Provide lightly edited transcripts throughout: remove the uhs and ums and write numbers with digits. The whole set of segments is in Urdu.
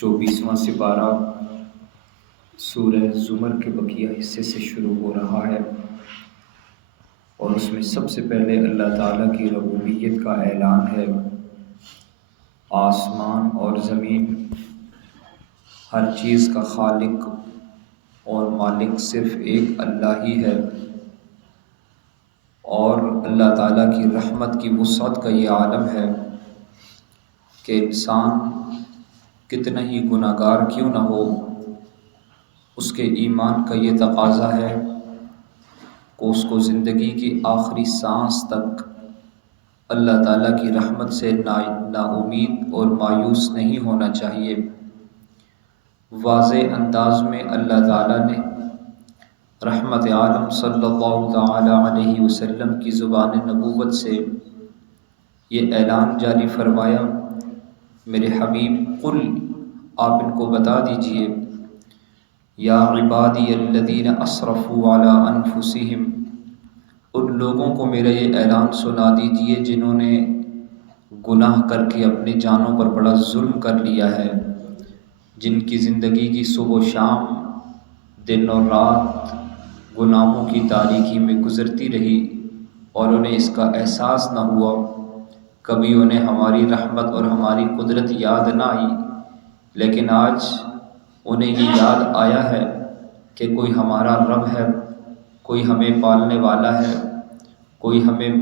24واں سپارہ سورہ زمر کے بقیہ حصے سے شروع ہو رہا ہے، اور اس میں سب سے پہلے اللہ تعالیٰ کی ربوبیت کا اعلان ہے۔ آسمان اور زمین، ہر چیز کا خالق اور مالک صرف ایک اللہ ہی ہے، اور اللہ تعالیٰ کی رحمت کی وسعت کا یہ عالم ہے کہ انسان کتنا ہی گناہ گار کیوں نہ ہو، اس کے ایمان کا یہ تقاضا ہے کہ اس کو زندگی کی آخری سانس تک اللہ تعالیٰ کی رحمت سے نا امید اور مایوس نہیں ہونا چاہیے۔ واضح انداز میں اللہ تعالیٰ نے رحمت عالم صلی اللہ تعالیٰ علیہ وسلم کی زبان نبوت سے یہ اعلان جاری فرمایا، میرے حبیب قل، آپ ان کو بتا دیجئے، یا عبادی الذین اسرفوا علی انفسہم، ان لوگوں کو میرا یہ اعلان سنا دیجئے جنہوں نے گناہ کر کے اپنی جانوں پر بڑا ظلم کر لیا ہے، جن کی زندگی کی صبح و شام، دن اور رات گناہوں کی تاریکی میں گزرتی رہی اور انہیں اس کا احساس نہ ہوا، کبھی انہیں ہماری رحمت اور ہماری قدرت یاد نہ آئی، لیکن آج انہیں یہ یاد آیا ہے کہ کوئی ہمارا رب ہے، کوئی ہمیں پالنے والا ہے، کوئی ہمیں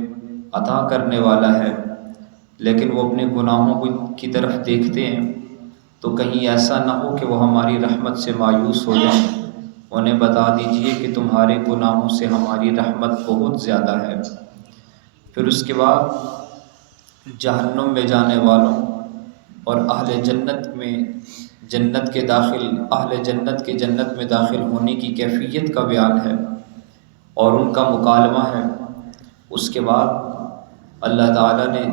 عطا کرنے والا ہے، لیکن وہ اپنے گناہوں کی طرف دیکھتے ہیں تو کہیں ایسا نہ ہو کہ وہ ہماری رحمت سے مایوس ہو جائیں۔ انہیں بتا دیجئے کہ تمہارے گناہوں سے ہماری رحمت بہت زیادہ ہے۔ پھر اس کے بعد جہنم میں جانے والوں اور اہل جنت کے جنت میں داخل ہونے کی کیفیت کا بیان ہے اور ان کا مکالمہ ہے۔ اس کے بعد اللہ تعالیٰ نے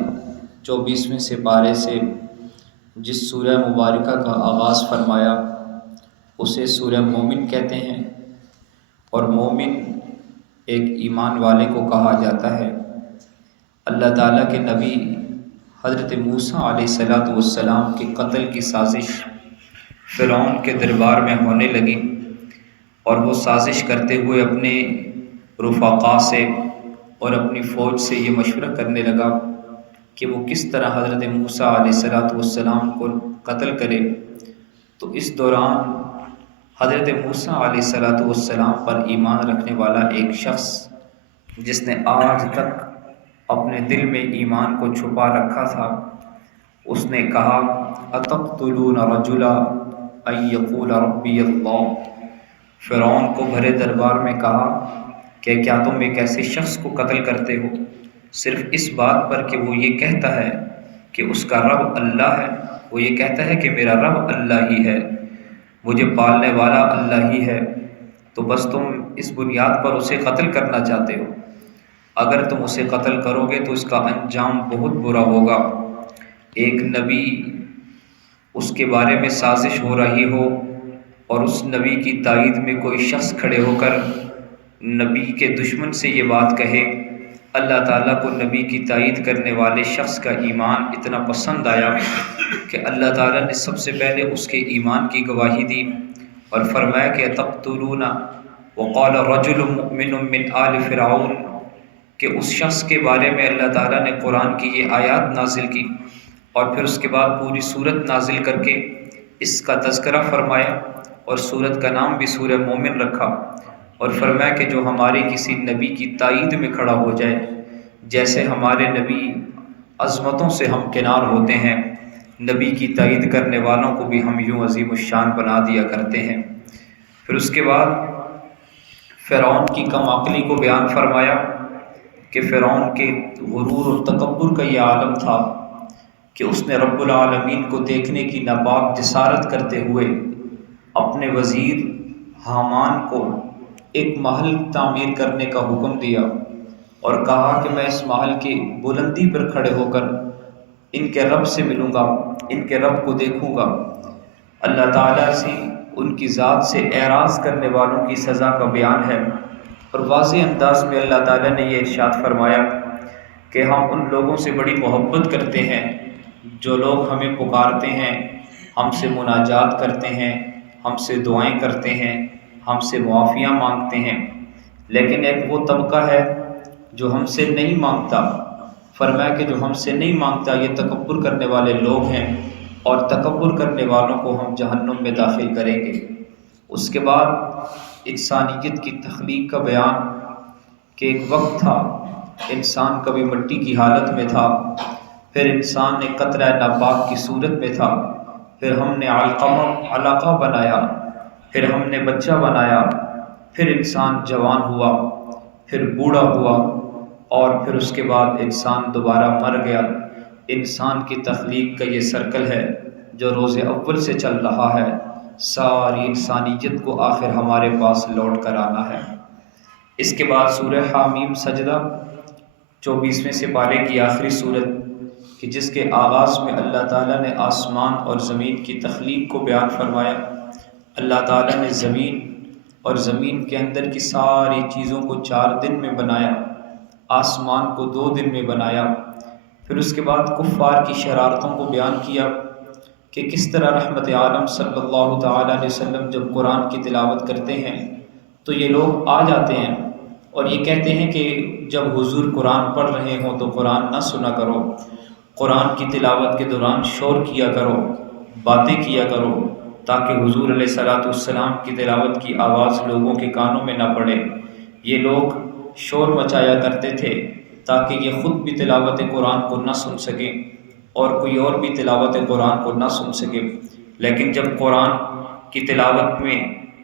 24ویں سپارے سے جس سورہ مبارکہ کا آغاز فرمایا اسے سورہ مومن کہتے ہیں، اور مومن ایک ایمان والے کو کہا جاتا ہے۔ اللہ تعالیٰ کے نبی حضرت موسیٰ علیہ السلام کے قتل کی سازش فرعون کے دربار میں ہونے لگی، اور وہ سازش کرتے ہوئے اپنے رفقا سے اور اپنی فوج سے یہ مشورہ کرنے لگا کہ وہ کس طرح حضرت موسیٰ علیہ السلام کو قتل کرے۔ تو اس دوران حضرت موسیٰ علیہ السلام پر ایمان رکھنے والا ایک شخص جس نے آج تک اپنے دل میں ایمان کو چھپا رکھا تھا، اس نے کہا اتقتلون رجلا ان یقول ربی اللہ، فرعون کو بھرے دربار میں کہا کہ کیا تم ایک ایسے شخص کو قتل کرتے ہو صرف اس بات پر کہ وہ یہ کہتا ہے کہ اس کا رب اللہ ہے، وہ یہ کہتا ہے کہ میرا رب اللہ ہی ہے، مجھے پالنے والا اللہ ہی ہے، تو بس تم اس بنیاد پر اسے قتل کرنا چاہتے ہو؟ اگر تم اسے قتل کرو گے تو اس کا انجام بہت برا ہوگا۔ ایک نبی اس کے بارے میں سازش ہو رہی ہو اور اس نبی کی تائید میں کوئی شخص کھڑے ہو کر نبی کے دشمن سے یہ بات کہے، اللہ تعالیٰ کو نبی کی تائید کرنے والے شخص کا ایمان اتنا پسند آیا کہ اللہ تعالیٰ نے سب سے پہلے اس کے ایمان کی گواہی دی اور فرمایا کہ تقتلون وقال رجل مؤمن من آل فرعون، کہ اس شخص کے بارے میں اللہ تعالیٰ نے قرآن کی یہ آیات نازل کی اور پھر اس کے بعد پوری سورت نازل کر کے اس کا تذکرہ فرمایا، اور سورت کا نام بھی سورہ مومن رکھا، اور فرمایا کہ جو ہمارے کسی نبی کی تائید میں کھڑا ہو جائے، جیسے ہمارے نبی عظمتوں سے ہمکنار ہوتے ہیں، نبی کی تائید کرنے والوں کو بھی ہم یوں عظیم الشان بنا دیا کرتے ہیں۔ پھر اس کے بعد فرعون کی کم عقلی کو بیان فرمایا کہ فرعون کے غرور اور تکبر کا یہ عالم تھا کہ اس نے رب العالمین کو دیکھنے کی ناپاک جسارت کرتے ہوئے اپنے وزیر حامان کو ایک محل تعمیر کرنے کا حکم دیا اور کہا کہ میں اس محل کی بلندی پر کھڑے ہو کر ان کے رب سے ملوں گا، ان کے رب کو دیکھوں گا۔ اللہ تعالیٰ سے ان کی ذات سے اعراض کرنے والوں کی سزا کا بیان ہے، اور واضح انداز میں اللہ تعالیٰ نے یہ ارشاد فرمایا کہ ہم ان لوگوں سے بڑی محبت کرتے ہیں جو لوگ ہمیں پکارتے ہیں ہم سے مناجات کرتے ہیں، ہم سے دعائیں کرتے ہیں، ہم سے معافیاں مانگتے ہیں، لیکن ایک وہ طبقہ ہے جو ہم سے نہیں مانگتا۔ فرمایا کہ جو ہم سے نہیں مانگتا یہ تکبر کرنے والے لوگ ہیں، اور تکبر کرنے والوں کو ہم جہنم میں داخل کریں گے۔ اس کے بعد انسانیت کی تخلیق کا بیان کہ ایک وقت تھا انسان کبھی مٹی کی حالت میں تھا، پھر انسان نے قطرہ ناپاک کی صورت میں تھا، پھر ہم نے علقہ بنایا، پھر ہم نے بچہ بنایا، پھر انسان جوان ہوا، پھر بوڑھا ہوا، اور پھر اس کے بعد انسان دوبارہ مر گیا۔ انسان کی تخلیق کا یہ سرکل ہے جو روز اول سے چل رہا ہے۔ ساری انسانیت کو آخر ہمارے پاس لوٹ کر آنا ہے۔ اس کے بعد سورہ حامیم سجدہ 24ویں سپارے کی آخری صورت کہ جس کے آغاز میں اللہ تعالیٰ نے آسمان اور زمین کی تخلیق کو بیان فرمایا۔ اللہ تعالیٰ نے زمین اور زمین کے اندر کی ساری چیزوں کو 4 دن میں بنایا، آسمان کو 2 دن میں بنایا۔ پھر اس کے بعد کفار کی شرارتوں کو بیان کیا کہ کس طرح رحمت عالم صلی اللہ تعالیٰ علیہ وسلم جب قرآن کی تلاوت کرتے ہیں تو یہ لوگ آ جاتے ہیں اور یہ کہتے ہیں کہ جب حضور قرآن پڑھ رہے ہوں تو قرآن نہ سنا کرو، قرآن کی تلاوت کے دوران شور کیا کرو، باتیں کیا کرو، تاکہ حضور علیہ الصلوۃ والسلام کی تلاوت کی آواز لوگوں کے کانوں میں نہ پڑے۔ یہ لوگ شور مچایا کرتے تھے تاکہ یہ خود بھی تلاوت قرآن کو نہ سن سکیں اور کوئی اور بھی تلاوت قرآن کو نہ سن سکے۔ لیکن جب قرآن کی تلاوت میں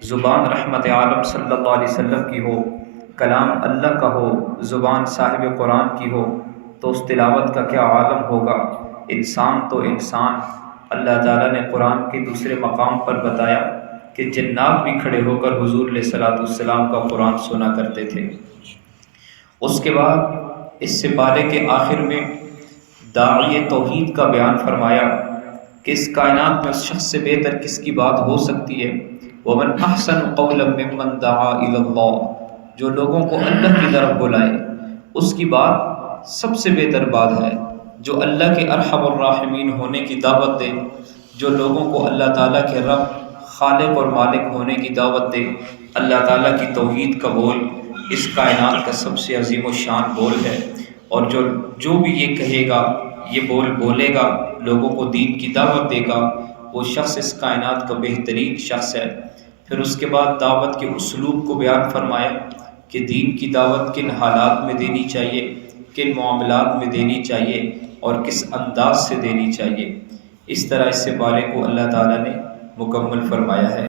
زبان رحمت عالم صلی اللہ علیہ وسلم کی ہو، کلام اللہ کا ہو، زبان صاحب قرآن کی ہو، تو اس تلاوت کا کیا عالم ہوگا۔ انسان تو انسان، اللہ تعالیٰ نے قرآن کے دوسرے مقام پر بتایا کہ جنات بھی کھڑے ہو کر حضور علیہ الصلوۃ والسلام کا قرآن سنا کرتے تھے۔ اس کے بعد اس سپارے کے آخر میں داعی توحید کا بیان فرمایا کہ اس کائنات میں اس شخص سے بہتر کس کی بات ہو سکتی ہے۔ وَمَنْ أَحْسَنُ قَوْلًا مِّمَّنْ دَعَا إِلَى اللَّهِ، جو لوگوں کو اللہ کی طرف بلائے اس کی بات سب سے بہتر بات ہے۔ جو اللہ کے ارحم الراحمین ہونے کی دعوت دے، جو لوگوں کو اللہ تعالیٰ کے رب، خالق اور مالک ہونے کی دعوت دے، اللہ تعالیٰ کی توحید کا بول اس کائنات کا سب سے عظیم و شان بول ہے۔ اور جو بھی یہ کہے گا، یہ بول بولے گا، لوگوں کو دین کی دعوت دے گا، وہ شخص اس کائنات کا بہترین شخص ہے۔ پھر اس کے بعد دعوت کے اسلوب کو بیان فرمایا کہ دین کی دعوت کن حالات میں دینی چاہیے، کن معاملات میں دینی چاہیے اور کس انداز سے دینی چاہیے۔ اس طرح اس سپارے کو اللہ تعالیٰ نے مکمل فرمایا ہے۔